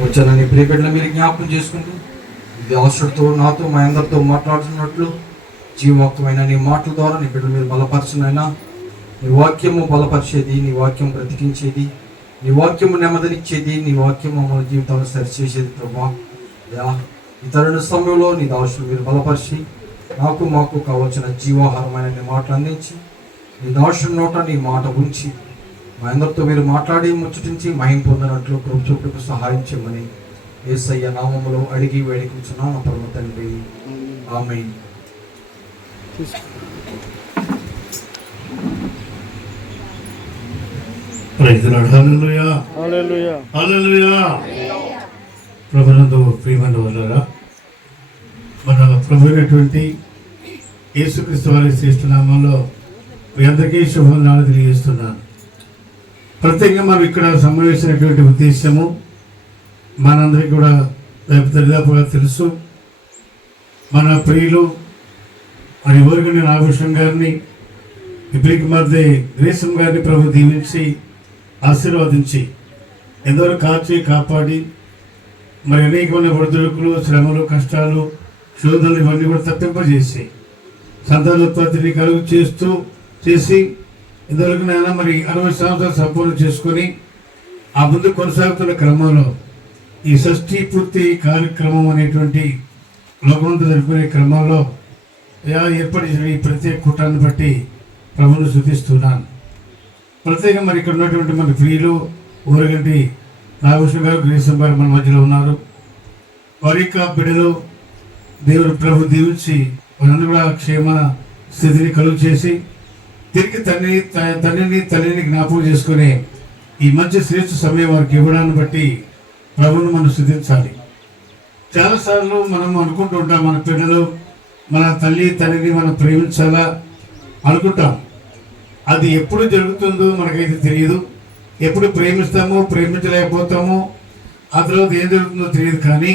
వచ్చాను నీ ప్రియబిడ్డలు మీరు జ్ఞాపకం చేసుకుంటూ ఇది అవసరంతో నాతో మా అందరితో మాట్లాడుతున్నట్లు జీవముక్తమైన నీ మాటల ద్వారా నీ బిడ్డలు మీరు బలపరచునైనా నీ వాక్యము బలపరిచేది, నీ వాక్యం బ్రతికించేది, నీ వాక్యము నెమ్మదినిచ్చేది, నీ వాక్యము మన జీవితాలను సరిచేసేది ప్రభా. ఈ తరుణ సమయంలో నీ దాసులు మీరు బలపరిచి నాకు మాకు కావలసిన జీవాహారమైన నీ మాటలు అందించి నీ దాసుల నోట నీ మాట ఉంచి మా అందరితో మీరు మాట్లాడి ముచ్చటించి మహిమ పొందినట్లు కృపకు సహాయం చేయమని యేసయ్య నామములో అడిగి వేడుకుంటున్నాను పరమ తండ్రి, ఆమేన్. ప్రభునందు ప్రియమైన వాళ్ళరా, మన ప్రభు అయినటువంటి యేసుక్రీస్తు వారి శ్రేష్ఠ నామంలో మీ అందరికీ శుభనాలు తెలియజేస్తున్నాను. ప్రత్యేకంగా మనం ఇక్కడ సమావేశమైనటువంటి ఉద్దేశము మనందరికీ కూడా దరిదాపుగా తెలుసు. మన ప్రియులు మరి ఊరికని నాగభూషణం గారిని, ఇబ్రిక్ మధ్య గ్రేసం గారిని ప్రభు దీవించి ఆశీర్వదించి ఎందరో కాచి కాపాడి మరి అనేకమైన ఒడిదుడుకులు, శ్రమలు, కష్టాలు, శోధనలు ఇవన్నీ కూడా తప్పింపజేసి సంతానోత్పత్తిని కలుగు చేసి ఇంతవరకునైనా మరి 60 సంవత్సరాలు సంపూర్ణ చేసుకొని ఆ ముందు కొనసాగుతున్న క్రమంలో ఈ షష్ఠీ పూర్తి కార్యక్రమం అనేటువంటి లోకమంతా జరుపుకునే క్రమంలో ఏర్పడిన ఈ ప్రత్యేక కూటాన్ని బట్టి ప్రభువును స్తుతిస్తున్నాను. ప్రత్యేకంగా మరి ఇక్కడ ఉన్నటువంటి మన ప్రియులు ఊరగంటి నాగభూషణం గారు, గ్రీసం గారు మన మధ్యలో ఉన్నారు. వారి యొక్క బిడ్డలు దేవుడు ప్రభు దీవించి వారందరూ కూడా క్షేమ స్థితిని కలుగు చేసి తిరిగి తల్లిని జ్ఞాపకం చేసుకుని ఈ మంచి శ్రేష్ఠ సమయం వారికి ఇవ్వడాన్ని బట్టి ప్రభువును మనం స్తుతించాలి. చాలాసార్లు మనం అనుకుంటూ ఉంటాం, మన పిల్లలు మన తండ్రిని మనం ప్రేమించాలా అనుకుంటాం. అది ఎప్పుడు జరుగుతుందో మనకైతే తెలియదు. ఎప్పుడు ప్రేమిస్తామో ప్రేమించలేకపోతామో ఆ తర్వాత ఏం జరుగుతుందో తెలియదు. కానీ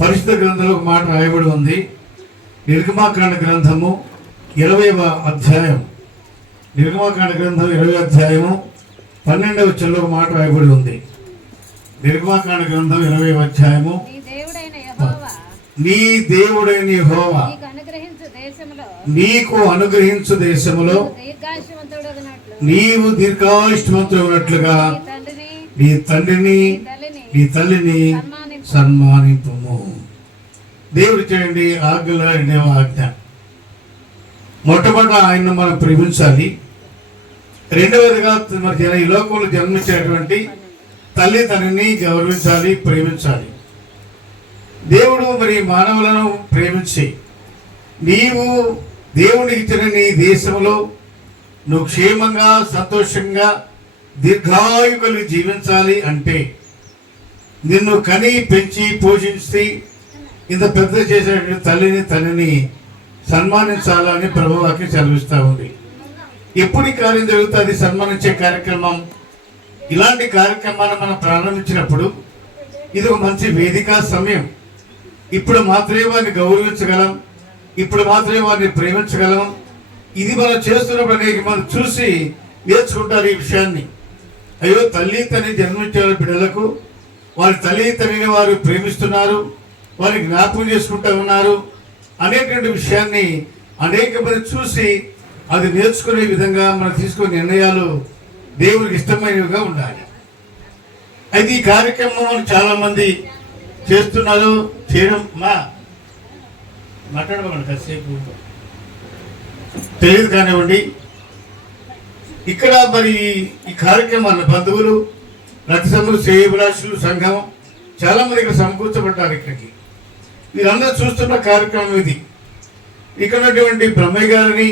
పరిశుద్ధ గ్రంథంలో ఒక మాట రాయబడి ఉంది. నిర్గమాకాండ గ్రంథము 20వ అధ్యాయం, నిర్గమాకాండ గ్రంథం 20వ అధ్యాయము 12వ వచనంలో ఒక మాట రాయబడి ఉంది. నిర్గమాకాండ గ్రంథం 20వ అధ్యాయము, నీ దేవుడైన యెహోవా నీకు అనుగ్రహించు దేశములో నీవు దీర్ఘాయుష్మంతుడైనట్లుగా నీ తండ్రిని నీ తల్లిని సన్మానింపుము. దేవుడు చేయండి ఆజ్ఞలో ఆజ్ఞ. మొట్టమొదట ఆయన్ను మనం ప్రేమించాలి. రెండవదిగా మరి ఈ లోకంలో జన్మించేటువంటి తల్లి తండ్రిని గౌరవించాలి, ప్రేమించాలి. దేవుడు మరి మానవులను ప్రేమించి నీవు దేవునికి ఇచ్చిన నీ దేశంలో నువ్వు క్షేమంగా సంతోషంగా దీర్ఘాయు కలిగి జీవించాలి అంటే నిన్ను కని పెంచి పోషించి ఇంత పెద్ద చేసేటువంటి తల్లిని తండ్రిని సన్మానించాలని ప్రభువాకి సెలవిస్తూ ఉంది. ఎప్పుడు ఈ కార్యం జరుగుతుంది? సన్మానించే కార్యక్రమం. ఇలాంటి కార్యక్రమాన్ని మనం ప్రారంభించినప్పుడు ఇది ఒక మంచి వేదిక సమయం. ఇప్పుడు మాత్రమే వారిని గౌరవించగలం, ఇప్పుడు మాత్రమే వారిని ప్రేమించగలం. ఇది మనం చేస్తున్నప్పుడు అనేక మంది చూసి నేర్చుకుంటారు ఈ విషయాన్ని. అయ్యో, తల్లి తండ్రి జన్మించే బిడ్డలకు వారి తల్లి తండ్రిని వారు ప్రేమిస్తున్నారు, వారిని జ్ఞాపకం చేసుకుంటూ ఉన్నారు అనేటువంటి విషయాన్ని అనేక మంది చూసి అది నేర్చుకునే విధంగా మనం తీసుకునే నిర్ణయాలు దేవుడికి ఇష్టమైనవిగా ఉండాలి. అయితే ఈ కార్యక్రమం చాలా మంది చేస్తున్నారు. చేయడం మాట్లాడమని కాసేపు తెలియదు కానివ్వండి. ఇక్కడ మరి ఈ కార్యక్రమాన్ని బంధువులు, రక్తసములు, శ్రేయోభిలాషులు, సంఘం చాలా మంది ఇక్కడ సమకూర్చబడ్డారు. ఇక్కడికి వీరందరూ చూస్తున్న కార్యక్రమం ఇది. ఇక్కడ ఉన్నటువంటి బ్రహ్మయ్య గారిని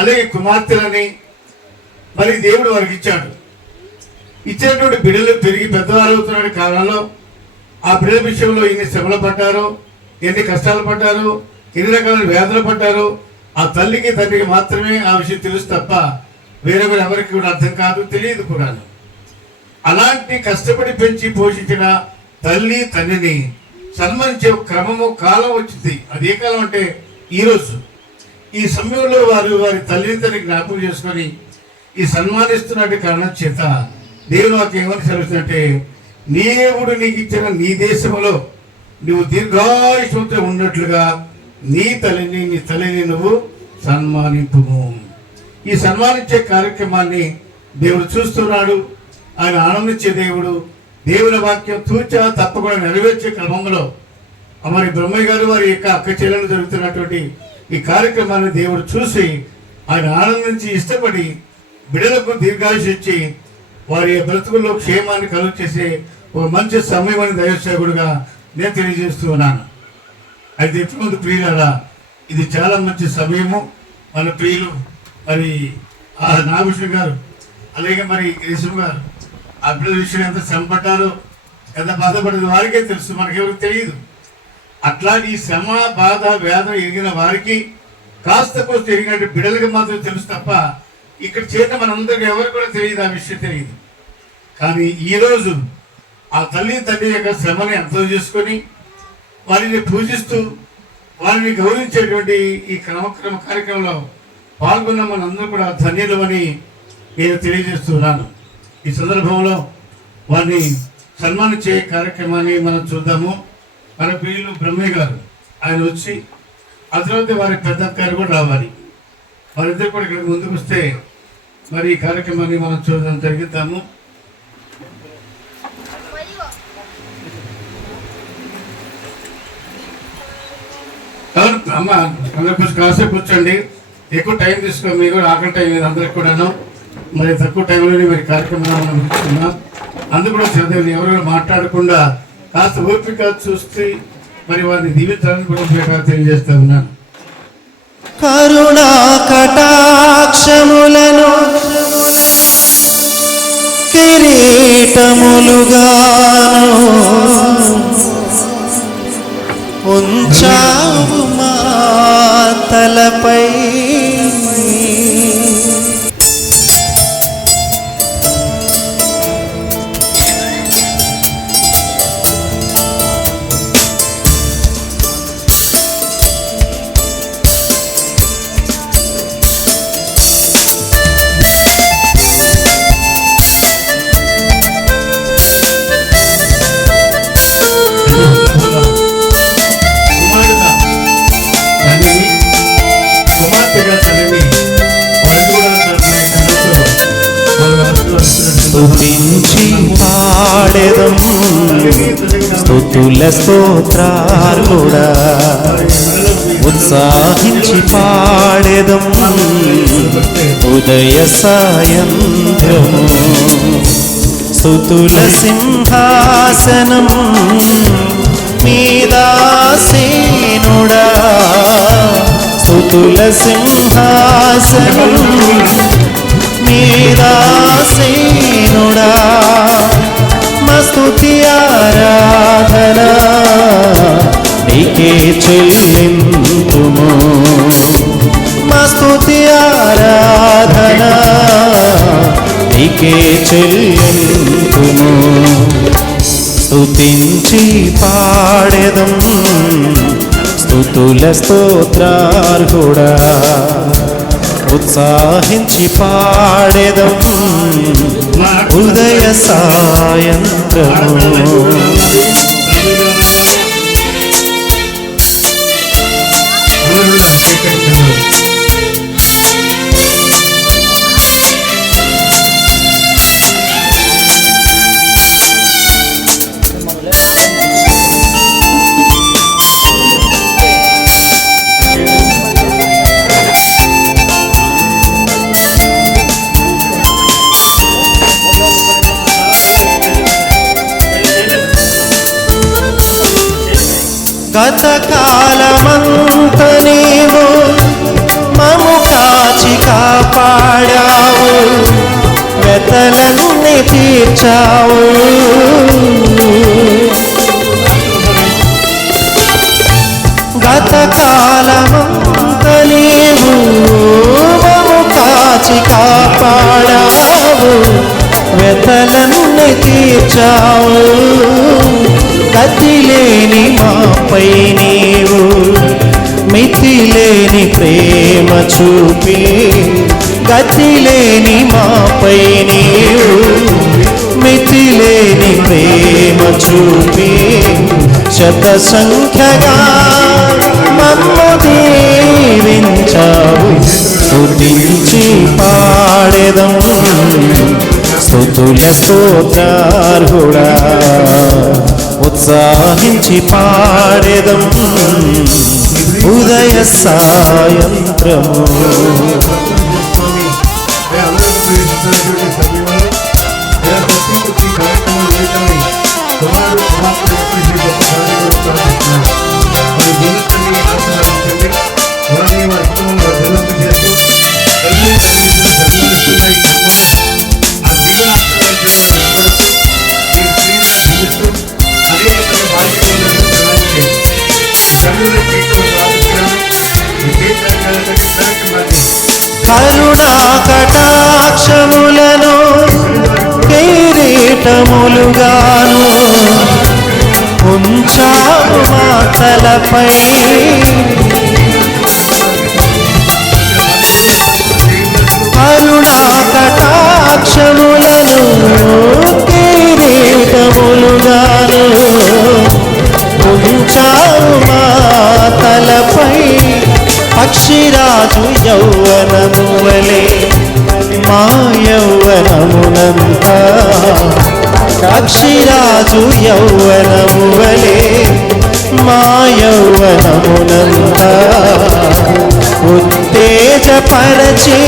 అలాగే కుమార్తెలని మరి దేవుడు వారికి ఇచ్చాడు. ఇచ్చినటువంటి బిడ్డలు పెరిగి పెద్దవారు అవుతున్న కాలంలో ఆ బిడ్డల విషయంలో ఎన్ని శ్రమలు పడ్డారో, ఎన్ని కష్టాలు పడ్డారో, ఎన్ని రకాల వ్యాధులు పడ్డారో ఆ తల్లికి తండ్రికి మాత్రమే ఆ విషయం తెలుసు తప్ప వేరే ఎవరికి కూడా అర్థం కాదు, తెలియదు కూడా. అలాంటి కష్టపడి పెంచి పోషించిన తల్లి తండ్రిని సన్మానించే క్రమము కాలం వచ్చింది. అది ఏ కాలం అంటే ఈరోజు ఈ సమయంలో వారి తల్లిని తండ్రి జ్ఞాపకం చేసుకొని ఈ సన్మానిస్తున్నట్టు కారణం చేత దేవుడు నాకు ఏమని సెలవుతుందంటే దేవుడు నీకు ఇచ్చిన నీ దేశంలో నువ్వు దీర్ఘాయుష్తో ఉన్నట్లుగా నీ తల్లిని నువ్వు సన్మానింపుము. ఈ సన్మానించే కార్యక్రమాన్ని దేవుడు చూస్తున్నాడు. ఆయన ఆనందించే దేవుడు. దేవుని వాక్యం తూచా తప్పకుండా నెరవేర్చే క్రమంలో మరి బ్రహ్మయ్య గారు వారి యొక్క అక్క చెల్లెలు జరుగుతున్నటువంటి ఈ కార్యక్రమాన్ని దేవుడు చూసి ఆయన ఆనందించి ఇష్టపడి బిడ్డలకు దీర్ఘాయుష్ ఇచ్చి వారి బ్రతుకుల్లో క్షేమాన్ని కలుగు చేసే ఒక మంచి సమయం అని దైవసేవకుడుగా నేను తెలియజేస్తూ ఉన్నాను. అయితే ఇప్పుడు ప్రియులారా, ఇది చాలా మంచి సమయము. మన ప్రియులు మరి నాగభూషణ్ గారు అలాగే మరి యేసు గారు ఆ బిడ్డల విషయం ఎంత శ్రమపడ్డారో ఎంత బాధపడేది వారికే తెలుసు, మనకెవరికి తెలియదు. అట్లాంటి శ్రమ బాధ వేదన ఎరిగిన వారికి కాస్త కోస్త ఎరిగినట్టు బిడ్డలకి మాత్రం తెలుసు తప్ప ఇక్కడ చేత మనందరికీ ఎవరికి కూడా తెలియదు, ఆ విషయం తెలియదు. కానీ ఈరోజు ఆ తండ్రి యొక్క శ్రమని అర్థం చేసుకొని వారిని పూజిస్తూ వారిని గౌరవించేటువంటి ఈ క్రమక్రమ కార్యక్రమంలో పాల్గొన్న మనందరూ కూడా ధన్యులమని నేను తెలియజేస్తున్నాను. ఈ సందర్భంలో వారిని సన్మానించే కార్యక్రమాన్ని మనం చూద్దాము. మన ప్రియులు బ్రహ్మయ్య గారు ఆయన వచ్చి ఆ తర్వాత వారి పెద్ద గారు కూడా రావాలి. వారిద్దరు కూడా ఇక్కడ ముందుకు వస్తే మరి ఈ కార్యక్రమాన్ని మనం చూడడం జరిగిద్దాము. అమ్మ అందరు కాసేపు కూర్చోండి, ఎక్కువ టైం తీసుకో. మీకు కూడా ఆకలి టైం లేదు అందరికి కూడాను. మరి తక్కువ టైంలోనే మరి కార్యక్రమాలు మనం చూస్తున్నాం. అందుకు కూడా శ్రద్ధ ఎవరు మాట్లాడకుండా కాస్త ఓపిక చూస్తే మరి వారిని దీవించాలని కూడా తెలియజేస్తా ఉన్నాను. కరుణా కటాక్షములను కిరీటములుగాను ఉంచావు మా తలపై. స్తుతించి పాడెదం స్తుతుల స్తోత్రార్హుడా, ఉత్సాహించి పాడెదం ఉదయ సాయంత్రము. స్తుతుల సింహాసనం మీదాసీనుడా, స్తుతుల సింహాసనం మీదాసీనుడా. మస్తుతి ఆరాధన నీకే చెల్లింతుము. మస్తుతి ఆరాధన నీకే చెల్లింతుము. స్తుతించి పాడెదం స్తుతుల స్తోత్రార్హుడా, ఉత్సాహించి పాడెదం ఉదయ సాయంత్రము. గత కాలమంత నీవు మము కాచి కాపాడావు, వెతలన్నీ తీర్చావు. గత కాలమంత నీవు మము కాచి కాపాడావు, వెతలన్నీ తీర్చావు. గతిలేని మాపై నీవు మితిలేని ప్రేమ చూపి, గతిలేని మాపై నీవు మితిలేని ప్రేమ చూపి శత సంఖ్యగా మమ్ము దీవించావు. స్తుతించి పాడెదం స్తుతుల స్తోత్రార్హుడా, ఉత్సాహించి పాడెదం ఉదయ సాయంత్రము. కరుణా కటాక్షములను కిరీటములుగాను ఉంచావు మా తలపై. కరుణా కటాక్షములను కిరీటములుగాను ఉంచావు మా తలపై. పక్షిరాజు యౌవనము వలె మా యౌవనమునంతా, పక్షిరాజు యౌవనము వలె మా యౌవనమునంతా ఉత్తేజపరచి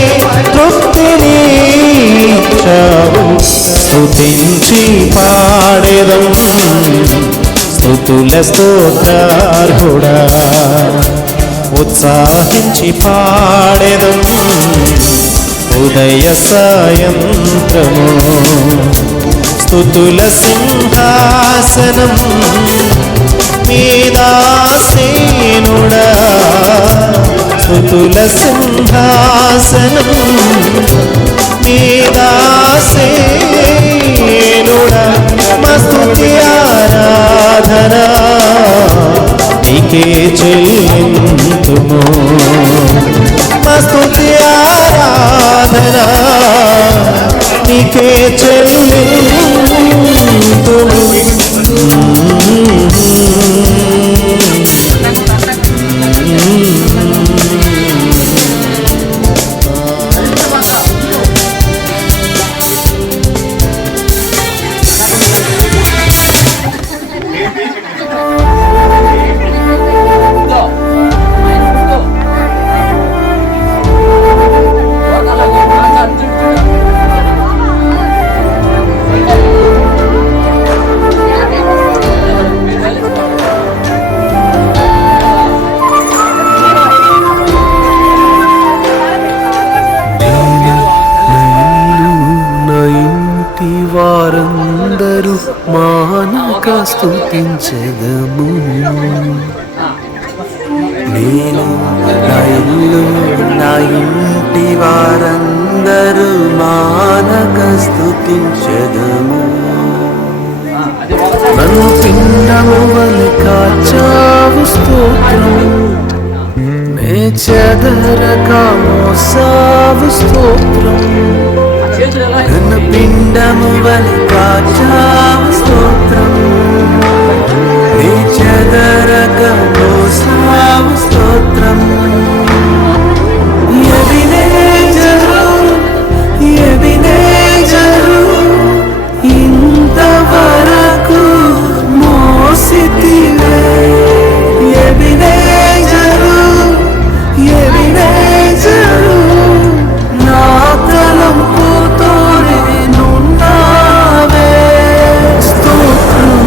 తృప్తినిచ్చావు. స్తుతించి పాడెదం స్తుతుల స్తోత్రార్హుడా, ఉత్సాహించి పాడెదం ఉదయ సాయంత్రము. స్తుతుల సింహాసనం మీదాసీనుడా, స్తుతుల సింహాసనం మీదాసీనుడా. మస్తుతి ఆరాధన నీకే చెల్లింతుము. మస్తుతి ఆరాధన నీకే చెల్లింతుము. వారందరూ మానక స్తుతించెదము. నేను నా ఇల్లు నా ఇంటి వారందరూ మానక స్తుతించెదము. నన్ను పిండము వలె కాచావు స్తోత్రం, నే చెదరక మోసావు స్తోత్రం. నన్ను పిండము వలె కాచావు స్తోత్రం, నీ చెదరక మోసావు స్తోత్రం. ఎబినేజరు ఎబినేజరు ఇంతవరకు మోసితివే. ఎబినేజరు ఎబినేజరు నా తలంపుతోనే నున్నావే. స్తోత్రం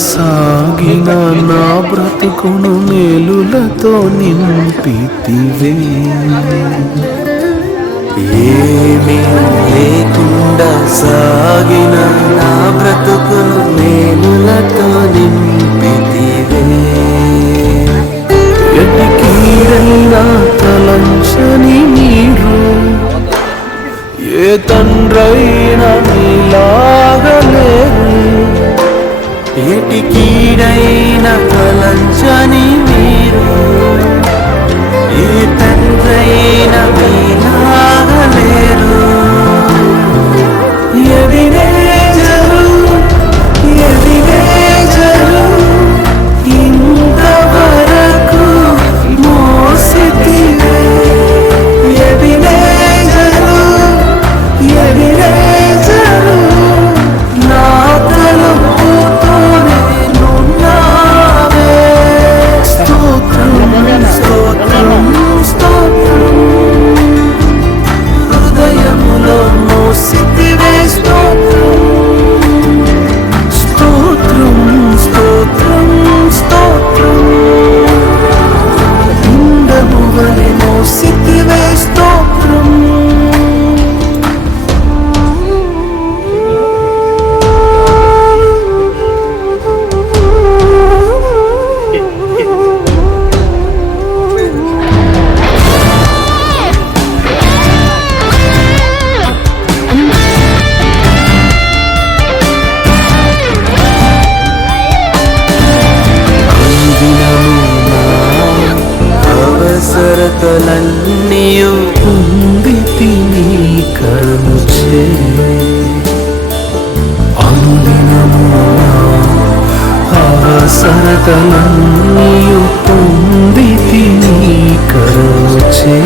సాగిన నా బ్రతుకును మేలులతో నింపితివే. ఏమీ లేకుండా సాగిన నా బ్రతుకును మేలులతో నింపితివే. ఎట్టి కీడైనా తలంచని మీరు ఏ తండ్రైనా నీలాగలేరు. ఎట్టి కీడైనా తలంచని మీరు ఏ తండ్రైనా నీలాగలేరు. ఎదిరేజరు ఎదిరేజరు ఇంతవరకు మోసితివే. ఎదిరేజరు ఎదిరేజరు నా తలుపుతోనే నున్నావే. స్తోత్రం స్తోత్రం స్తోత్రం హృదయములో మోసితివే. స్తోత్రం స్తోత్రం స్తోత్రం స్తోత్రం ఇందము వలె మోసితివే. స్తోత్రం అవసరతలన్నీయు పొందితి నీ కరుణచే. అనుదినము అవసరతలన్నీయు పొందితి నీ కరుణచే.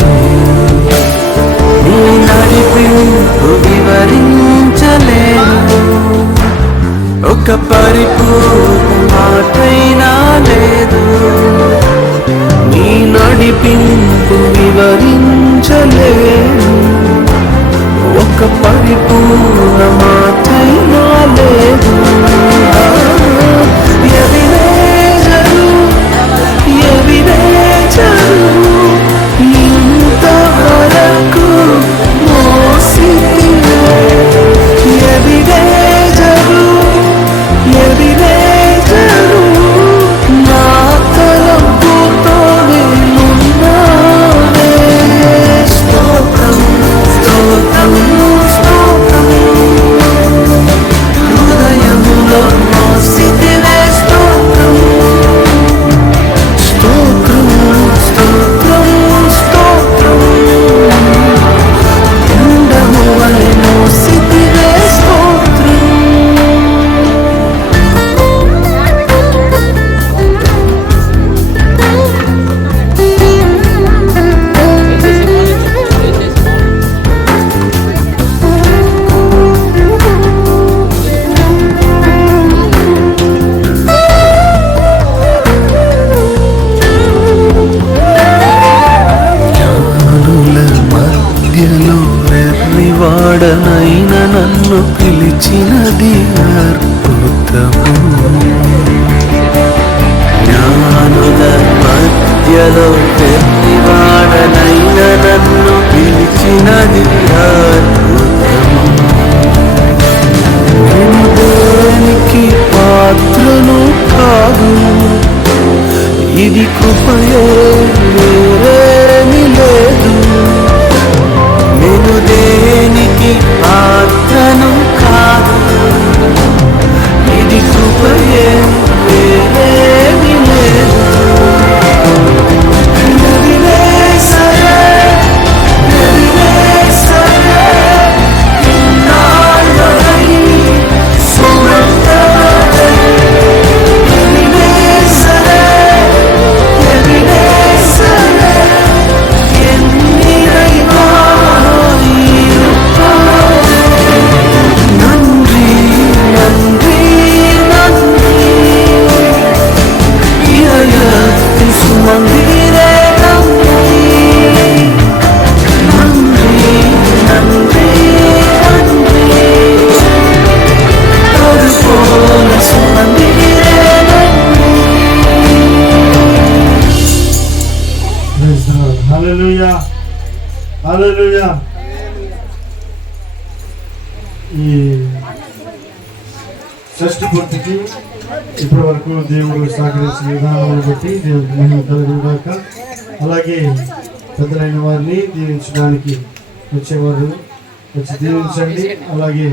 నీ నడిపింపు వివరించలేను, ఒక పరిపూర్ణ మాటైనా లేదు. నీ నడిపింపు వివరించలేను, ఒక పరిపూర్ణ మాటైనా లేదు. ఎదిరేజరు ఎదిరేజరు ఇంతవరకు మోసితివే. ఎదిరేజరు ఎదిరేజరు నా తలంపుతోనే నున్నావే. స్తోత్రం స్తోత్రం స్తోత్రం హృదయములో మోసితివే. స్తోత్రం స్తోత్రం స్తోత్రం స్తోత్రం ఇందము వలె మోసితివే. స్తోత్రం జ్ఞానుల మధ్యలో వెర్రివాడనైన నన్ను పిలిచినది అద్భుతము. జ్ఞానుల మధ్యలో వెర్రివాడనైన నన్ను పిలిచినది అద్భుతము. నేను దేనికి పాత్రను కాదు, ఇది కృపయే వేరేమి లేదు. నేను దేనికి పాత్రను కాదు, ఇది కృపయే వేరేమి లేదు. ఎదిరేసరే ఎదిరేసరే ఇన్నాళ్ళై సుమంతమై. ఎదిరేసరే ఎదిరేసరే హల్లెలూయా హల్లెలూయా. ఈ షష్ఠి పూర్తికి ఇప్పటి వరకు దేవుడు సహకరించిన విధానాలను బట్టి దేవుడికి మహిమ కలుగుగాక. అలాగే పెద్దలైన వారిని దీవించడానికి వచ్చేవారు వచ్చి దీవించండి. అలాగే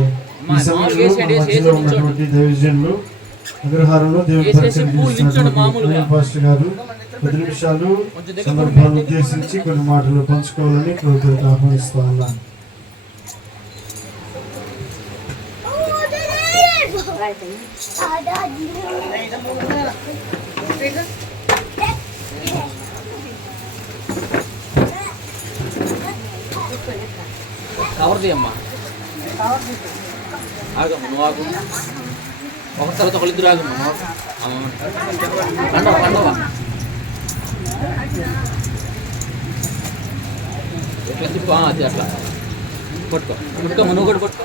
ఈ సమయంలో మన మధ్యలో ఉన్నటువంటి దైవజనులు అగ్రహారంలో దేవుడి పరిచయం చేస్తున్నటువంటి పాస్టర్ గారు 10 నిమిషాలు సందర్భాలను ఉద్దేశించి కొన్ని మాటలు పంచుకోవాలని ప్రభుత్వం ఆహ్వానిస్తూ ఉన్నాను. కవర్ది అమ్మా ఆగమ్మ నువ్వు ఆగు ఒకరి తర్వాత ఒకళ్ళిద్దరు ఆగమ్మ పండవ పండవ ఎట్లా తిప్పు అది అట్లా కొట్టుకో కొట్టుకోమ్మ నువ్వు కూడా కొట్టుకో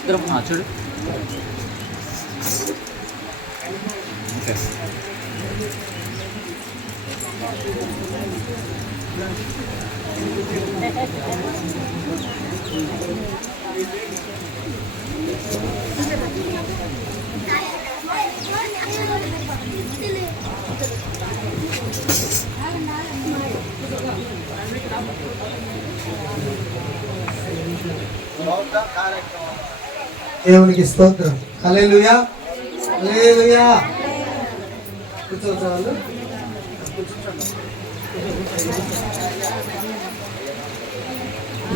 ఇద్దరు చూడు ఓకే దేవునికి స్తోత్రం. హల్లెలూయా హల్లెలూయా. కూర్చోవచ్చు.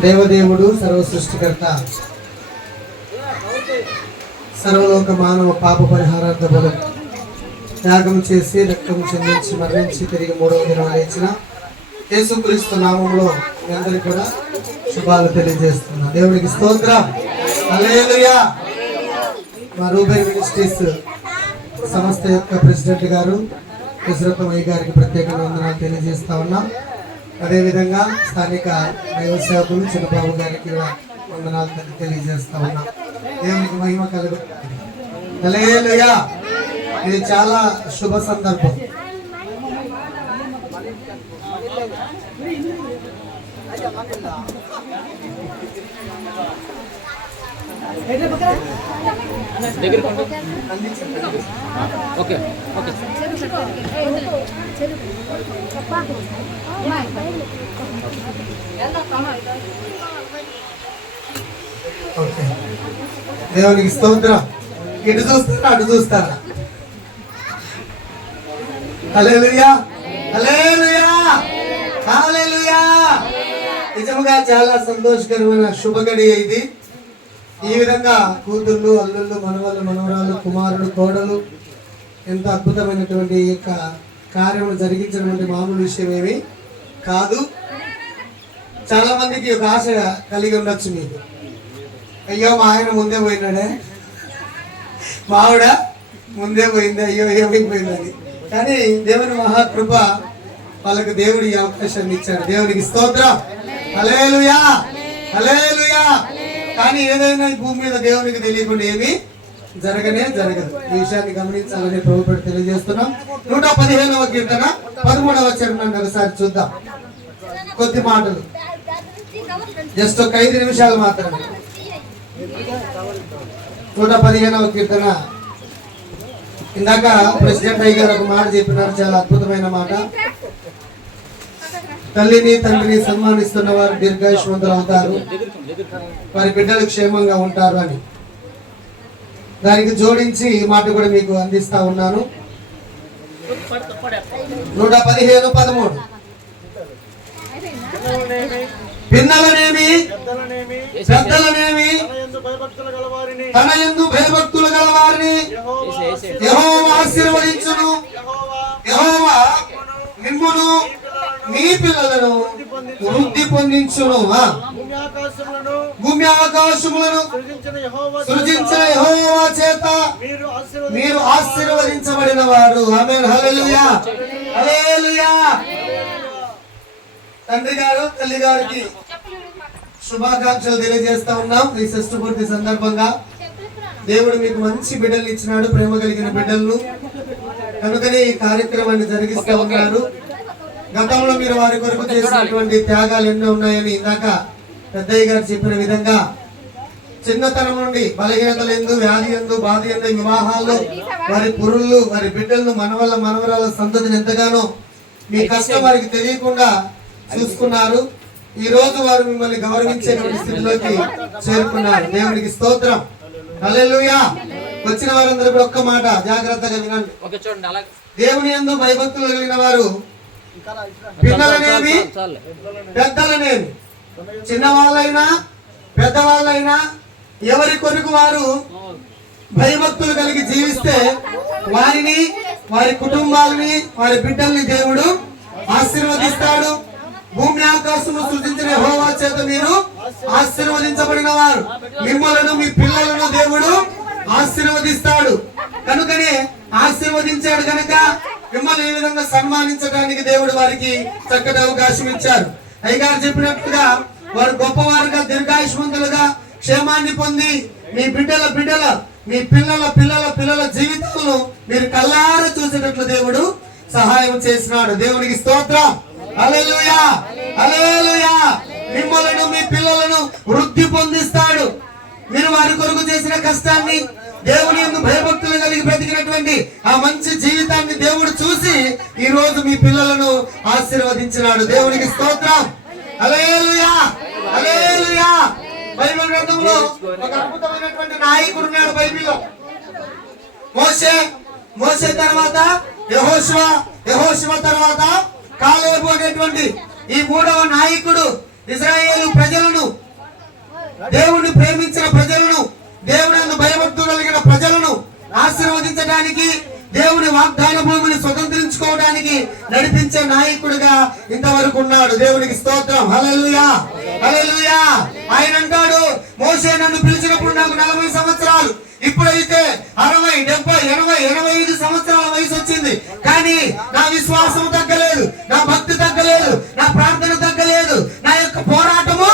దేవదేవుడు సర్వ సృష్టికర్త సర్వలోక మానవ పాప పరిహారార్థ బలం త్యాగం చేసి రక్తం చెందించి మరణించి తిరిగి 3వ దినం లేచిన యేసుక్రీస్తు నామములో మీ అందరికీ కూడా శుభాలు తెలియజేస్తున్నా. దేవునికి స్తోత్రం. హల్లెలూయా. మా రూబెన్ మినిస్ట్రీస్ సంస్థ యొక్క ప్రెసిడెంట్ గారు విశ్రతమయ్య గారికి ప్రత్యేకంగా వందనాలు తెలియజేస్తా ఉన్నాం. అదేవిధంగా స్థానిక దైవ సేవకులు చిన్నబాబు గారికి కూడా వందనాలు తెలియజేస్తా ఉన్నాం. దేవునికి మహిమ కలుగు. హల్లెలూయా. ఇది చాలా శుభ సందర్భం. Okay okay okay. దేవునికి స్తోత్రం. ఇటు చూస్తారా అటు చూస్తారా? హల్లెలూయా హల్లెలూయా హల్లెలూయా. నిజంగా చాలా సంతోషకరమైన శుభగడి ఇది. ఈ విధంగా కూతుళ్ళు అల్లుళ్ళు మనవాళ్ళు మనవరాలు కుమారుడు కోడలు ఎంత అద్భుతమైనటువంటి ఈ యొక్క కార్యం జరిగించినటువంటి మామూలు విషయం ఏమి కాదు. చాలా మందికి ఒక ఆశ కలిగి ఉండొచ్చు మీకు. అయ్యో మా ఆయన ముందే పోయినాడే, మా ఆవిడ ముందే పోయింది, అయ్యో ఏమైపోయిందని. కానీ దేవుని మహాకృప వాళ్ళకు దేవుడు ఈ అవకాశాన్ని ఇచ్చాడు. దేవునికి స్తోత్రం. హల్లెలూయా హల్లెలూయా. కానీ ఏదైనా ఈ భూమి మీద దేవునికి తెలియకుండా ఏమి జరగనే జరగదు. ఈ విషయాన్ని గమనించాలని ప్రభుత్వం తెలియజేస్తున్నాం. 115వ కీర్తన 13వ చరణాన్ని ఒకసారి చూద్దాం. కొద్ది మాటలు, జస్ట్ ఒక 5 నిమిషాలు మాత్రమే. 115వ కీర్తన. ఇందాక ప్రెసిడెంట్ అయ్య గారు ఒక మాట చెప్పినారు, చాలా అద్భుతమైన మాట. తల్లిని తండ్రిని సన్మానిస్తున్న వారు దీర్ఘాయుష్మంతులు అవుతారు, వారి బిడ్డలు క్షేమంగా ఉంటారు అని. దానికి జోడించి ఈ మాట కూడా మీకు అందిస్తా ఉన్నాను. 115:13. పిన్నలనేమి పెద్దలనేమి తన యందు భయభక్తులు గలవారిని యెహోవా ఆశీర్వదించును. యెహోవా మిమ్మును మీ పిల్లలను వృద్ధి పొందించును. భూమి ఆకాశములను సృజించిన యెహోవా చేత మీరు ఆశీర్వదించబడిన వారు. ఆమేన్. హల్లెలూయా హల్లెలూయా. తండ్రి గారు తల్లి గారికి శుభాకాంక్షలు తెలియజేస్తా ఉన్నాం. ఈ షష్ఠపూర్తి సందర్భంగా దేవుడు మీకు మంచి బిడ్డలు ఇచ్చినాడు, ప్రేమ కలిగిన బిడ్డలను. కనుకనే ఈ కార్యక్రమాన్ని జరిగిస్తూ ఉన్నారు. గతంలో మీరు వారి కొరకు చేసినటువంటి త్యాగాలు ఎన్నో ఉన్నాయని ఇందాక పెద్దయ్య గారు చెప్పిన విధంగా చిన్నతనం నుండి బలహీనతలు ఎందు, వ్యాధి ఎందు, బాధ ఎందు, వివాహాల్లో వారి పురుళ్ళు, వారి బిడ్డలను, మనవల్ల మనవరాల సంతతిని ఎంతగానో మీ కష్టం వారికి తెలియకుండా చూసుకున్నారు. ఈ రోజు వారు మిమ్మల్ని గౌరవించేటువంటి స్థితిలోకి చేరుకున్నారు. దేవునికి స్తోత్రం. హల్లెలూయా. వచ్చిన వారందరూ కూడా ఒక్క మాట జాగ్రత్తగా వినండి. దేవుని యందు భయభక్తులు కలిగిన వారు పిల్లలనేమి పెద్దలనేమి, చిన్నవాళ్ళైనా పెద్దవాళ్ళైనా ఎవరి కొరకు వారు భయభక్తులు కలిగి జీవిస్తే వారిని, వారి కుటుంబాలని, వారి బిడ్డల్ని దేవుడు ఆశీర్వదిస్తాడు. భూమి ఆకాశము సృజించిన యెహోవా చేత మీరు ఆశీర్వదించబడిన వారు. మిమ్మలను, మీ పిల్లలను దేవుడు ఆశీర్వదిస్తాడు. కనుకనే ఆశీర్వదించాడు కనుక మిమ్మల్ని ఈ విధంగా సన్మానించడానికి దేవుడు వారికి చక్కటి అవకాశం ఇచ్చారు. అయ్యగారు చెప్పినట్లుగా వారు గొప్పవారుగా, దీర్ఘాయుష్మంతులుగా, క్షేమాన్ని పొంది మీ బిడ్డల బిడ్డల, మీ పిల్లల పిల్లల పిల్లల జీవితాలను మీరు కల్లారా చూసేటట్లు దేవుడు సహాయం చేసినాడు. దేవునికి స్తోత్రం. హల్లెలూయా, హల్లెలూయా. మిమ్మలను, మీ పిల్లలను వృద్ధి పొందిస్తాడు. మీరు వారి కొరకు చేసిన కష్టాన్ని, దేవుని యందు భయభక్తులు కలిగి బ్రతికినటువంటి ఆ మంచి జీవితాన్ని దేవుడు చూసి ఈ రోజు మీ పిల్లలను ఆశీర్వదించినాడు. దేవునికి స్తోత్రం. హల్లెలూయా, హల్లెలూయా. బైబిల్ గ్రంథంలో ఒక అద్భుతమైనటువంటి నాయకుడు ఉన్నాడు బైబిల్లో. మోషే తర్వాత యెహోషువ తర్వాత కాలేబు అనేటువంటి ఈ మూడవ నాయకుడు ఇశ్రాయేలు ప్రజలను, దేవుణ్ణి ప్రేమించిన ప్రజలను, దేవుని భయభక్తులు కలిగిన ప్రజలను ఆశీర్వదించడానికి, దేవుని వాగ్దాన భూమిని స్వతంత్రించుకోవడానికి నడిపించే నాయకుడిగా ఇంతవరకు ఉన్నాడు. దేవునికి స్తోత్రం. హల్లెలూయా, హల్లెలూయా. ఆయన అంటాడు, మోషే నన్ను పిలిచినప్పుడు నాకు 40 సంవత్సరాలు, ఇప్పుడైతే 60, 70, 80, 85 సంవత్సరాల వయసు వచ్చింది. కానీ నా విశ్వాసం తగ్గలేదు, నా భక్తి తగ్గలేదు, నా ప్రార్థన తగ్గలేదు, నా యొక్క పోరాటము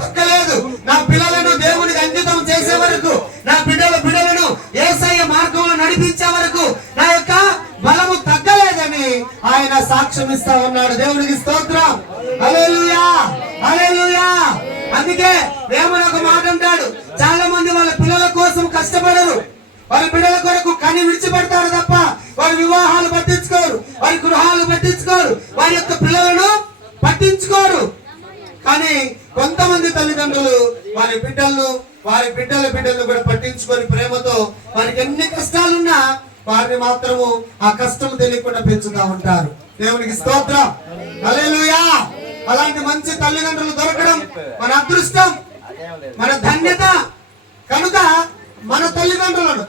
తగ్గలేదు. నా పిల్లలను దేవునికి అంకితం చేసే వరకు, నా బిడ్డలను యేసయ్య మార్గంలో నడిపించే వరకు నా యొక్క బలము తగ్గలేదని ఆయన సాక్ష్యం ఇస్తా ఉన్నాడు. దేవునికి స్తోత్రం. హల్లెలూయా, హల్లెలూయా. అందుకే దేవుడు ఒక మాట అంటాడు, చాలా మంది వాళ్ళ పిల్లల కోసం కష్టపడరు, వారి బిడ్డల కొరకు కని విడిచిపెడతారు తప్ప వారి వివాహాలు పట్టించుకోరు, వారి గృహాలు పట్టించుకోరు, వారి యొక్క పిల్లలను పట్టించుకోరు. కానీ కొంతమంది తల్లిదండ్రులు వారి బిడ్డలను కూడా పట్టించుకొని ప్రేమతో వారికి ఎన్ని కష్టాలున్నా వారిని మాత్రము ఆ కష్టం తెలియకుండా పెంచుతా ఉంటారు. దేవునికి స్తోత్రం. హల్లెలూయా. అలాంటి మంచి తల్లిదండ్రులు దొరకడం మన అదృష్టం, మన ధన్యత. కనుక మన తల్లిదండ్రులను,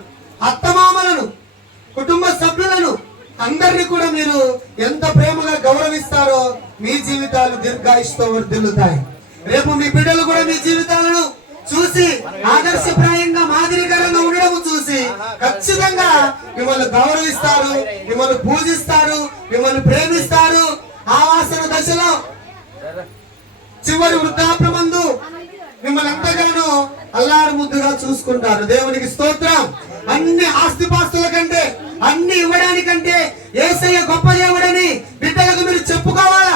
అత్తమామలను, కుటుంబ సభ్యులను అందరినీ కూడా మీరు ఎంత ప్రేమగా గౌరవిస్తారో మీ జీవితాలు దీర్ఘాయుష్తో వర్ధిల్లుతాయి. రేపు మీ బిడ్డలు కూడా మీ జీవితాలను చూసి ఆదర్శప్రాయంగా, మాదిరికరంగా ఉండడం చూసి ఖచ్చితంగా మిమ్మల్ని గౌరవిస్తారు, మిమ్మల్ని పూజిస్తారు, మిమ్మల్ని ప్రేమిస్తారు. ఆవాసన దశలో, చివరి వృద్ధాప్యమందు మిమ్మల్ని ఎంతగానో అల్లారు ముద్దుగా చూసుకుంటారు. దేవునికి స్తోత్రం. అన్ని ఆస్తిపాస్తుల కంటే, అన్ని ఇవ్వడానికంటే యేసయ్య గొప్ప దేవుడని బిడ్డలకు మీరు చెప్పుకోవాలా.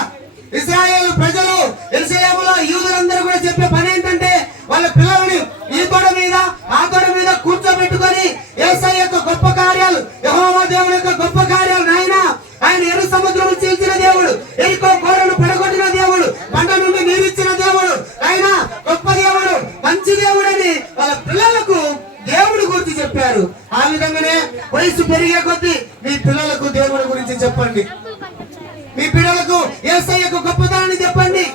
ఇశ్రాయేలు ప్రజలు యెరూషలేములో యూదులందరూ కూడా చెప్పే పని ఏంటంటే వాళ్ళ పిల్లల్ని ఈ తోడ మీద ఆ తోడ మీద కూర్చోబెట్టుకొని యేసయ్య యొక్క గొప్ప కార్యాలు, యెహోవా దేవుని యొక్క గొప్ప కార్యాలు, నాయన ఆయన ఎర్ర సముద్రం చీల్చిన దేవుడు, ఎరికో గోడను పడగొట్టిన దేవుడు, బండ నుండి నీరిచ్చిన దేవుడు, ఆయన గొప్ప దేవుడు, మంచి దేవుడని వాళ్ళ పిల్లలకు దేవుడి గురించి చెప్పారు. ఆ విధంగానే వయసు పెరిగే కొద్దీ మీ పిల్లలకు దేవుడి గురించి చెప్పండి. మీ పిల్లలకు యేసయ్య యొక్క గొప్పతనాన్ని చెప్పండి.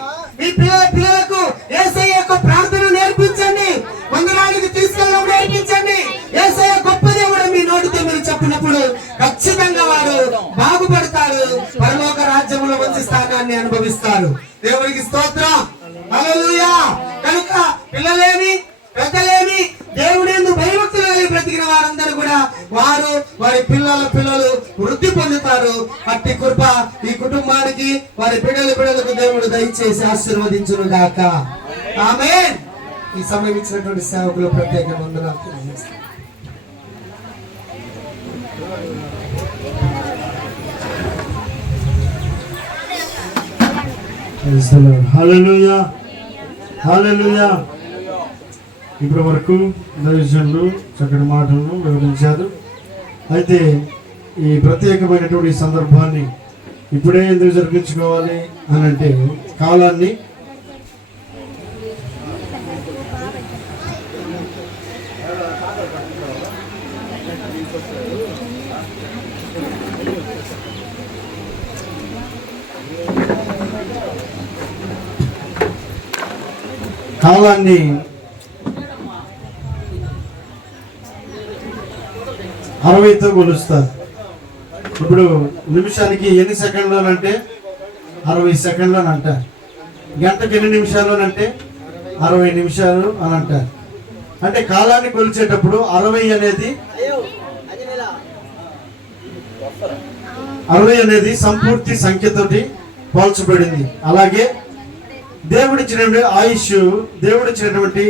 మీ పిల్లలకు యేసయ్య యొక్క ప్రార్థన నేర్పించండి. మందిరానికి తీసుకెళ్ళడం నేర్పించండి. యేసయ్య గొప్ప దేవుడు మీ నోటితో మీరు చెప్పినప్పుడు ఖచ్చితంగా వారు బాగుపడతారు, పరలోక రాజ్యంలో మంచి స్థానాన్ని అనుభవిస్తారు. దేవునికి స్తోత్రం. హల్లెలూయా. కనుక పిల్లలేమి పెద్దలేమి దేవుని యందు భయభక్తులు కలిగి బ్రతికిన వారందరూ కూడా వారి పిల్లలు వృద్ధి పొందుతారు. అట్టి కృప ఈ కుటుంబానికి, వారి బిడ్డలకు దేవుడు దయచేసి ఆశీర్వదించును గాక. ఆమేన్. ఈ సమయం ఇచ్చినటువంటి సేవకులు ప్రత్యేక వందనాలు తెలియజేస్తాను. హల్లెలూయా, హల్లెలూయా. ఇప్పటి వరకు దైవజనులు చక్కటి మాటలను వివరించారు. అయితే ఈ ప్రత్యేకమైనటువంటి సందర్భాన్ని ఇప్పుడే ఎందుకు జరిపించుకోవాలి అని అంటే, కాలాన్ని కాలాన్ని 60తో కొలుస్తారు. ఇప్పుడు నిమిషానికి ఎన్ని సెకండ్లు అంటే 60 సెకండ్లు అని అంటారు. గంటకి ఎన్ని నిమిషాలు అని అంటే 60 నిమిషాలు అని అంటారు. అంటే కాలాన్ని కొలిచేటప్పుడు 60 అనేది సంపూర్తి సంఖ్యతోటి పోల్చబడింది. అలాగే దేవుడిచ్చినటువంటి ఆయుష్, దేవుడిచ్చినటువంటి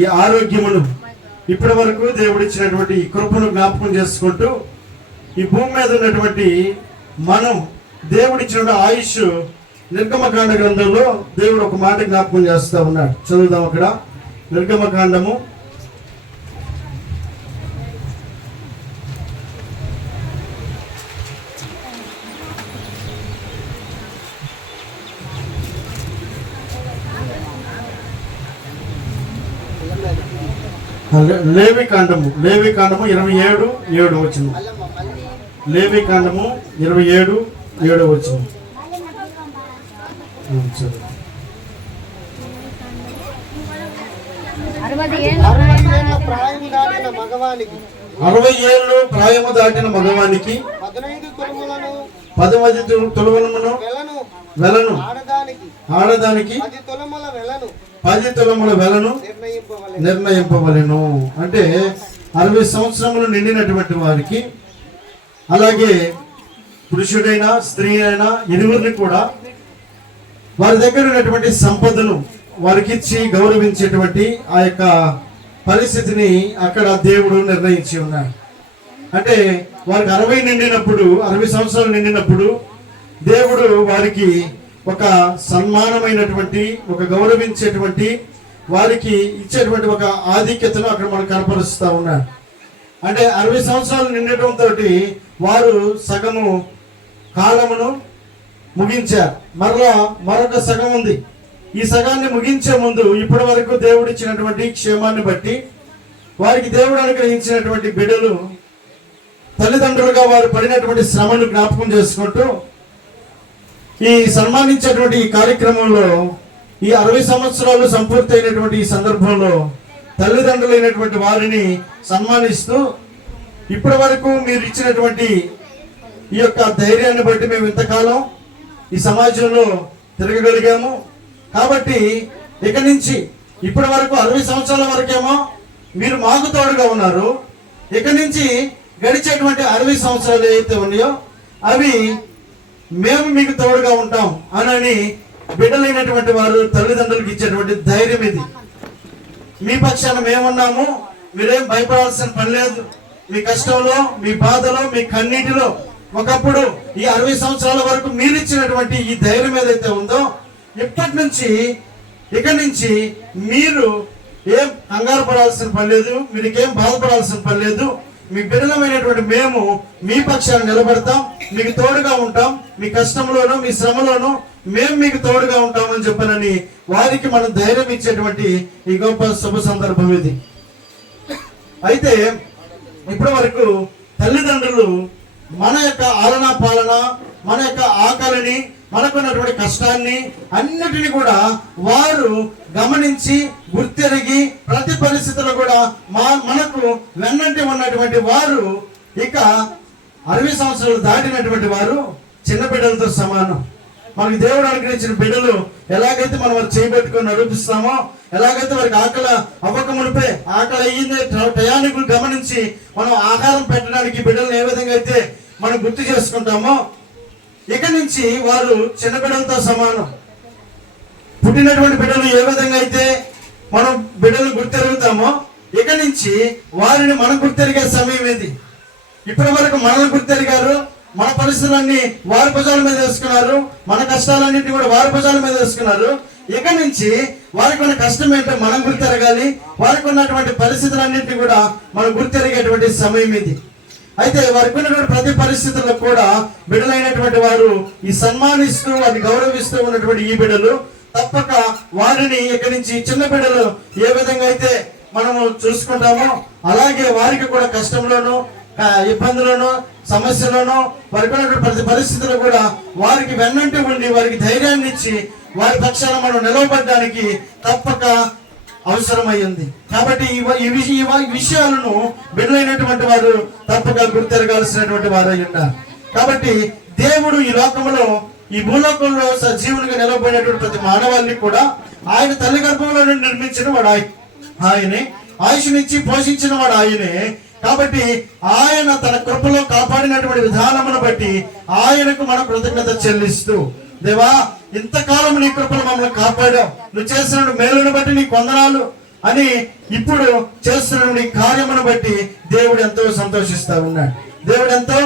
ఈ ఆరోగ్యమును, ఇప్పటి వరకు దేవుడిచ్చినటువంటి ఈ కృపను జ్ఞాపకం చేసుకుంటూ ఈ భూమి మీద ఉన్నటువంటి మనం దేవుడిచ్చినటువంటి ఆయుష్ నిర్గమకాండ గ్రంథంలో దేవుడు ఒక మాట జ్ఞాపకం చేస్తూ ఉన్నాడు. చదువుదాం. అక్కడ నిర్గమకాండము 27:7 వచనం. లేవికాండము 27:7 వచనం. 60 ఏళ్ళు ప్రాయము దాటిన మగవానికి 15 తులములను వెలను, ఆడదానికి 10 తులముల వెలను నిర్ణయింపవలెను. అంటే 60 సంవత్సరములు నిండినటువంటి వారికి, అలాగే పురుషుడైనా స్త్రీ అయినా ఇరువురిని కూడా వారి దగ్గర ఉన్నటువంటి సంపదను వారికి ఇచ్చి గౌరవించేటువంటి ఆ యొక్క పరిస్థితిని అక్కడ దేవుడు నిర్ణయించి ఉన్నాడు. అంటే వారికి 60 సంవత్సరాలు నిండినప్పుడు దేవుడు వారికి ఒక సన్మానమైనటువంటి, ఒక గౌరవించేటువంటి, వారికి ఇచ్చేటువంటి ఒక ఆధిక్యతను అక్కడ మనకు కనపరుస్తూ ఉన్నాడు. అంటే 60 సంవత్సరాలు నిండటంతో వారు సగము కాలమును ముగించారు. మరొక సగం ఉంది. ఈ సగాన్ని ముగించే ముందు ఇప్పటి వరకు దేవుడు ఇచ్చినటువంటి క్షేమాన్ని బట్టి వారికి దేవుడు అనుగ్రహించినటువంటి బిడ్డలు తల్లిదండ్రులుగా వారు పడినటువంటి శ్రమను జ్ఞాపకం చేసుకుంటూ ఈ సన్మానించేటువంటి ఈ కార్యక్రమంలో ఈ 60 సంవత్సరాలు సంపూర్తి అయినటువంటి ఈ సందర్భంలో తల్లిదండ్రులైనటువంటి వారిని సన్మానిస్తూ, ఇప్పటి వరకు మీరు ఇచ్చినటువంటి ఈ యొక్క ధైర్యాన్ని బట్టి మేము ఇంతకాలం ఈ సమాజంలో తిరగగలిగాము. కాబట్టి ఇక నుంచి ఇప్పటి వరకు 60 సంవత్సరాల వరకేమో మీరు మాకు తోడుగా ఉన్నారు. ఇక నుంచి గడిచేటువంటి 60 సంవత్సరాలు ఏవైతే ఉన్నాయో అవి మేము మీకు తోడుగా ఉంటాం అని బిడ్డలైనటువంటి వారు తల్లిదండ్రులకు ఇచ్చేటువంటి ధైర్యం ఇది. మీ పక్షాన మేమున్నాము, మీరేం భయపడాల్సిన పని లేదు. మీ కష్టంలో, మీ బాధలో, మీ కన్నీటిలో ఒకప్పుడు ఈ 60 సంవత్సరాల వరకు మీరు ఇచ్చినటువంటి ఈ ధైర్యం ఏదైతే ఉందో, ఇప్పటి నుంచి ఇక నుంచి మీరు ఏం కంగారు పడాల్సిన పని లేదు, మీకేం బాధపడాల్సిన పని లేదు. మీ బిడ్డలమైనటువంటి మేము మీ పక్షాన్ని నిలబడతాం, మీకు తోడుగా ఉంటాం. మీ కష్టంలోనూ మీ శ్రమలోనూ మేము మీకు తోడుగా ఉంటామని చెప్పానని వారికి మనం ధైర్యం ఇచ్చేటువంటి ఈ గొప్ప శుభ సందర్భం ఇది. అయితే ఇప్పటి వరకు తల్లిదండ్రులు మన యొక్క ఆలన పాలన, మన యొక్క ఆకలిని, మనకున్నటువంటి కష్టాన్ని అన్నిటిని కూడా వారు గమనించి గుర్తెరిగి ప్రతి పరిస్థితుల్లో కూడా మనకు వెన్నంటి ఉన్నటువంటి వారు ఇక 60 సంవత్సరాలు దాటినటువంటి వారు చిన్న బిడ్డలతో సమానం. మనకి దేవుడు అనుగ్రహించిన బిడ్డలు ఎలాగైతే మనం వారు చేయబెట్టుకొని నడిపిస్తామో, ఎలాగైతే వారికి ఆకలి అవ్వకమునిపే ఆకలి అయ్యిందే టయానికి గమనించి మనం ఆహారం పెట్టడానికి బిడ్డలను ఏ విధంగా అయితే మనం గుర్తు చేసుకుంటామో, ఇక నుంచి వారు చిన్న బిడ్డలతో సమానం. పుట్టినటువంటి బిడ్డలు ఏ విధంగా అయితే మనం బిడ్డలు గుర్తెరుగుతామో, ఇక నుంచి వారిని మనం గుర్తెరిగే సమయం ఇది. ఇప్పటి వరకు మనల్ని గుర్తెరిగారు, మన పరిస్థితులన్నీ వారి భుజాల మీద వేసుకున్నారు, మన కష్టాలన్నింటినీ కూడా వారి భుజాల మీద వేసుకున్నారు. ఇక నుంచి వారికి ఉన్న కష్టం ఏంటో మనం గుర్తెరగాలి, వారికి ఉన్నటువంటి పరిస్థితులన్నింటినీ కూడా మనం గుర్తెరిగేటువంటి సమయం ఇది. అయితే వారికి ఉన్నటువంటి ప్రతి పరిస్థితుల్లో కూడా బిడ్డలైనటువంటి వారు ఈ సన్మానిస్తూ వారిని గౌరవిస్తూ ఉన్నటువంటి ఈ బిడ్డలు తప్పక వారిని ఇక్కడి నుంచి చిన్న బిడ్డలు ఏ విధంగా అయితే మనము చూసుకుంటామో అలాగే వారికి కూడా కష్టంలోనూ ఇబ్బందులను సమస్యలను వారికి ఉన్నటువంటి ప్రతి పరిస్థితులు కూడా వారికి వెన్నంటి ఉండి వారికి ధైర్యాన్ని ఇచ్చి వారి పక్షాన మనం నిలవబడడానికి తప్పక అవసరమైంది. కాబట్టి ఈ విషయాలను బిడ్డలైనటువంటి వారు తప్పక గుర్తెరగాల్సినటువంటి వారు అయి ఉన్నారు. కాబట్టి దేవుడు ఈ లోకంలో ఈ భూలోకంలో సజీవునిగా నిలబడినటువంటి ప్రతి మానవాళిని కూడా ఆయన తల్లి గర్భంలో నుండి నిర్మించిన వాడు ఆయనే, ఆయుష్నిచ్చి పోషించిన వాడు ఆయనే. కాబట్టి ఆయన తన కృపలో కాపాడినటువంటి విధానమును బట్టి ఆయనకు మనం కృతజ్ఞత చెల్లిస్తూ, దేవా ఇంతకాలం నీ కృపలు మమ్మల్ని కాపాడావు, నువ్వు చేసిన మేలును బట్టి నీకు వందనాలు అని ఇప్పుడు చేస్తున్న నీ కార్యమును బట్టి దేవుడు ఎంతో సంతోషిస్తా ఉన్నాడు, దేవుడు ఎంతో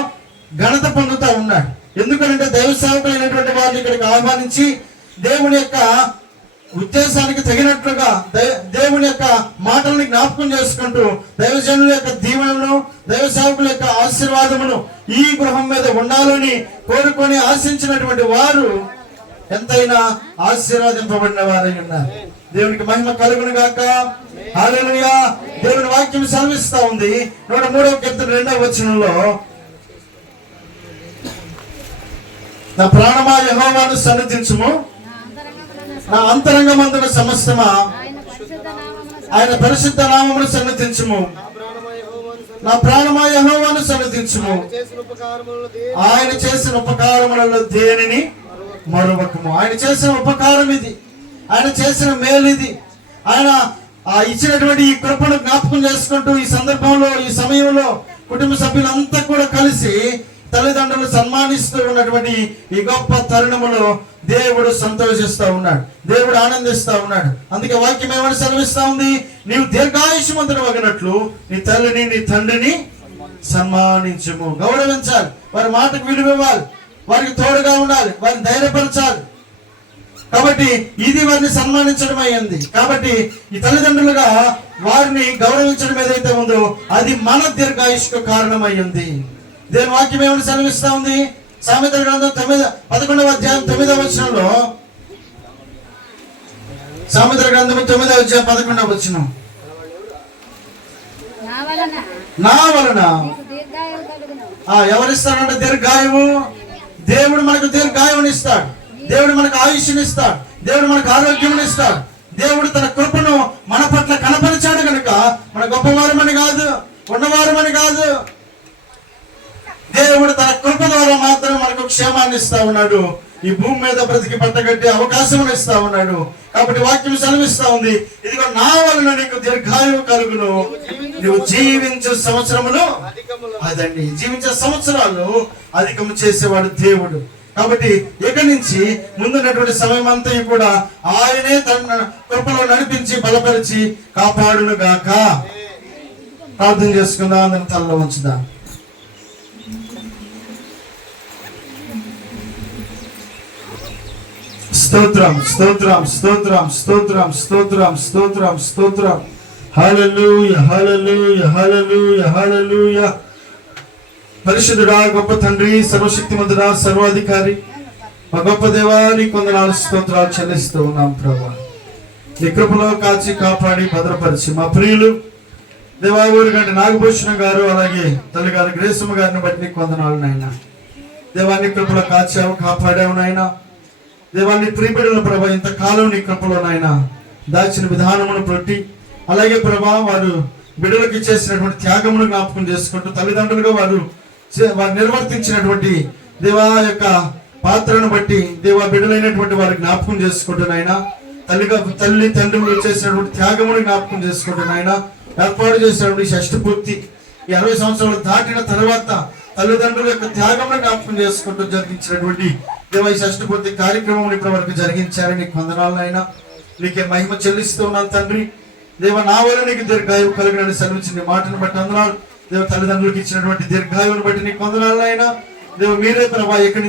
ఘనత పొందుతా ఉన్నాడు. ఎందుకంటే దైవ సేవకులైనటువంటి వారిని ఇక్కడికి ఆహ్వానించి దేవుని యొక్క ఉద్దేశానికి తగినట్లుగా దేవుని యొక్క మాటల్ని జ్ఞాపకం చేసుకుంటూ దైవజనుల యొక్క దీవెనలను దైవ సేవకుల యొక్క ఆశీర్వాదమును ఈ గృహం మీద ఉండాలని కోరుకొని ఆశించినటువంటి వారు ఎంతైనా ఆశీర్వాదింపబడిన వారై ఉన్నారు. దేవునికి మహిమ కలుగును గాక. హల్లెలూయా. దేవుని వాక్యం సెలవిస్తా ఉంది 103వ కీర్తన 2వ వచనంలో, నా ప్రాణమా యెహోవాను సన్నిధించుము, నా అంతరంగమందున సమస్తమా ఆయన పరిశుద్ధ నామమును సన్నిధించుము. నా ప్రాణమా యెహోవాను సన్నిధించుము, ఆయన చేసిన ఉపకారములలో దేనిని మరువకము. ఆయన చేసిన ఉపకారం ఇది, ఆయన చేసిన మేలు ఇది. ఆయన ఇచ్చినటువంటి ఈ కృపను జ్ఞాపకం చేసుకుంటూ ఈ సందర్భంలో ఈ సమయంలో కుటుంబ సభ్యులంతా కూడా కలిసి తల్లిదండ్రులు సన్మానిస్తూ ఉన్నటువంటి ఈ గొప్ప తరుణములో దేవుడు సంతోషిస్తా ఉన్నాడు, దేవుడు ఆనందిస్తా ఉన్నాడు. అందుకే వాక్యం ఏమని సెలవిస్తా ఉంది, నీవు దీర్ఘాయుష్మంతుడు వగినట్లు నీ తల్లిని నీ తండ్రిని సన్మానించుము. గౌరవించాలి, వారి మాటకు విలువ ఇవ్వాలి, వారికి తోడుగా ఉండాలి, వారిని ధైర్యపరచాలి. కాబట్టి ఇది వారిని సన్మానించడం అయ్యింది. కాబట్టి ఈ తల్లిదండ్రులుగా వారిని గౌరవించడం ఏదైతే ఉందో అది మన దీర్ఘాయుష్కు కారణమయ్యింది. దేని వాక్యం ఏమని సెలవిస్తా ఉంది, సామెతల గ్రంథం 11వ అధ్యాయం 9వ వచనంలో, సామెతల గ్రంథం 9వ అధ్యాయం 11వ వచనం, నా వలన ఎవరిస్తాడంటే దీర్ఘాయువు. దేవుడు మనకు దీర్ఘాయువుని ఇస్తాడు, దేవుడు మనకు ఆయుష్ని ఇస్తాడు, దేవుడు మనకు ఆరోగ్యం ఇస్తాడు. దేవుడు తన కృపను మన పట్ల కనపరిచాడు కనుక మన గొప్పవారమని కాదు, ఉన్నవారమని కాదు, దేవుడు తన కృప ద్వారా మాత్రం మనకు క్షేమాన్ని ఇస్తా ఉన్నాడు, ఈ భూమి మీద బ్రతికి పట్టగట్టే అవకాశం ఇస్తా ఉన్నాడు. కాబట్టి వాక్యం సెలవిస్తా ఉంది, ఇదిగో నా వలన నీకు దీర్ఘాయువు కలుగును, నువ్వు జీవించే సంవత్సరములు అదండి, జీవించే సంవత్సరాలు అధికము చేసేవాడు దేవుడు. కాబట్టి ఇక నుంచి ముందున్నటువంటి సమయం అంతా కూడా ఆయనే తన కృపలో నడిపించి బలపరిచి కాపాడును గాక. ప్రార్థన చేసుకుందాం, అందరి తలలో ఉంచుదాం. స్తోత్రం స్తోత్రం స్తోత్రం స్తోత్రం స్తోత్రం స్తోత్రం స్తోత్రం. హల్లెలూయా హల్లెలూయా హల్లెలూయా హల్లెలూయా. పరిశుద్ధుడా, గొప్ప తండ్రి, సర్వశక్తిమంతుడా, సర్వాధికారి, మా గొప్ప దేవా, నీకు వందనాలు స్తోత్రాలు చెల్లిస్తూ ఉన్నాం ప్రభువా. నీ కృపలో కాచి కాపాడి భద్రపరిచి మా ప్రియులు దేవా ఊరిగంటి నాగభూషణం గారు అలాగే తల్లి గారు గ్రేసమ్మ గారిని బట్టి నీకు వందనాలు నాయన. దేవా నీ కృపలో కాచావు, కాపాడావు నాయన. దేవాన్ని ప్రియబిడ్డల ప్రభా ఇంతకాలం నీ కృపలో నాయన దాచిన విధానమును బట్టి అలాగే ప్రభా వారు బిడ్డలకి చేసినటువంటి త్యాగమును జ్ఞాపకం చేసుకుంటూ తల్లిదండ్రులుగా వారు నిర్వర్తించినటువంటి దేవా యొక్క పాత్రను బట్టి దేవా బిడ్డలైనటువంటి వారు జ్ఞాపకం చేసుకుంటూ నాయన తల్లి తండ్రులు చేసినటువంటి త్యాగమును జ్ఞాపకం చేసుకుంటూ నాయన ఏర్పాటు చేసినటువంటి షష్ఠపూర్తి 60 సంవత్సరాలు దాటిన తర్వాత తల్లిదండ్రుల యొక్క త్యాగమును జ్ఞాపకం చేసుకుంటూ జరిగించినటువంటి దేవ ఈ షష్ఠపూర్తి కార్యక్రమం ఇప్పటి వరకు జరిగించారని నీకు వందనాలు నాయన. నీకే మహిమ చెల్లిస్తూ ఉన్నాను తండ్రి. దేవ నా వల్ల నీకు దీర్ఘాయువు కలిగినని సెలవించిన మాటను బట్టి వందనాలు. దేవ తల్లిదండ్రులకు ఇచ్చినటువంటి దీర్ఘాయువును బట్టి నీకు వందనాలు నాయన. దేవ మీరే ప్రభా ఎక్కడి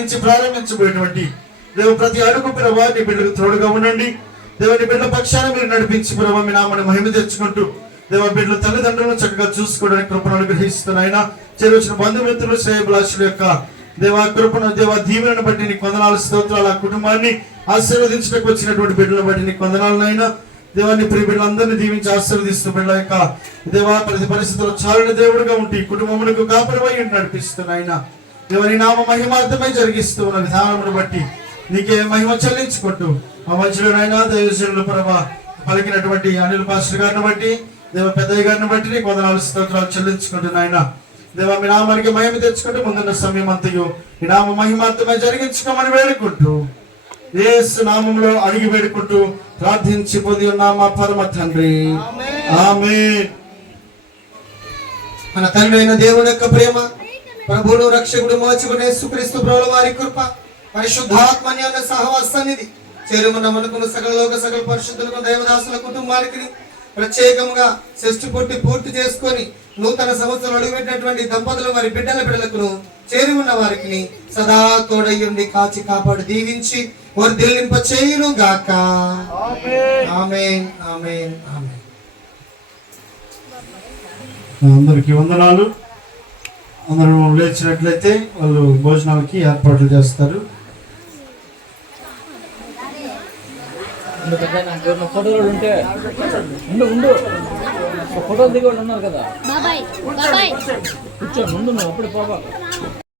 నుంచి ప్రారంభించబోయేటువంటి దేవ ప్రతి అడుగు ప్రభా నీ బిడ్డకు తోడుగా ఉండండి. దేవ నీ బిడ్డల పక్షాన మీరు నడిపించి ప్రభా మీ నామని మహిమ తెచ్చుకుంటూ దేవ బిడ్డల తల్లిదండ్రులను చక్కగా చూసుకోవడానికి కృపను అనుగ్రహిస్తున్నాయన. చేరొచ్చిన బంధుమిత్రులు శ్రేయభిలాషుల యొక్క దేవా కృపను దేవా దీవెనను బట్టి నీకు వందనాలు స్తోత్రాలు. ఆ కుటుంబాన్ని ఆశీర్వదించడానికి వచ్చినటువంటి బిడ్డలను బట్టి నీకు వందనాలనైనా. దేవాన్ని ప్రియ బిడ్డలందరినీ దీవించి ఆశీర్వదిస్తూ బిడ్డల యొక్క దేవా ప్రతి పరిస్థితుల్లో చాలని దేవుడుగా ఉండి కుటుంబములకు కాపురమై నడిపిస్తున్నాయన. దేవని నామ మహిమార్థమై జరిగిస్తూ ఉన్న విధానమును బట్టి నీకే మహిమ చెల్లించుకుంటూ ఆ మధ్యలోనైనా దైవజనులు ప్రభా పలికినటువంటి అనిల్ పాస్టర్ గారిని బట్టి దేవ పెద్దయ్య గారిని బట్టి నీకు వందనాలు స్తోత్రాలు చెల్లించుకుంటున్నాయన. దేవ మీ నామానికి మహిమ తెచ్చుకుంటూ ముందున్న సమయం అంతయు ఈ నామ మహిమార్థమై జరిగించుకోమని వేడుకుంటూ యేసు నామములో అడిగి వేడుకుంటూ ప్రార్థించి పొంది ఉన్నాం మా పరమ తండ్రి, ఆమేన్. మన తండ్రి అయిన దేవుని యొక్క ప్రేమ, ప్రభువును రక్షకుడు మోచుకునే యేసుక్రీస్తు ప్రభువుల వారి కృప, పరిశుద్ధాత్మన్యాన సహవాసనిధి చేరుమన్న మనకును సకల లోక సకల పరిశుద్ధులకు దేవదాసుల కుటుంబానికి ప్రత్యేకంగా షష్ఠి పుట్టి పూర్తి చేసుకొని నూతన సంవత్సరం అడుగుపెట్టినటువంటి దంపతులు వారి బిడ్డలకు చేరి ఉన్న వారికి సదా తోడయ్యుండి కాచి కాపాడు దీవించి వర్ధిల్లింప చేయును గాక. ఆమేన్, ఆమేన్, ఆమేన్. అందరికీ వందనాలు. అందరూ లేచినట్లయితే వాళ్ళు భోజనాలకి ఏర్పాట్లు చేస్తారు. ఫోటోలు ఉంటే ఉండు ఫోటోలు దిగి వాళ్ళు ఉన్నారు కదా, కూర్చో ముందు నువ్వు అప్పుడు పోవాలి.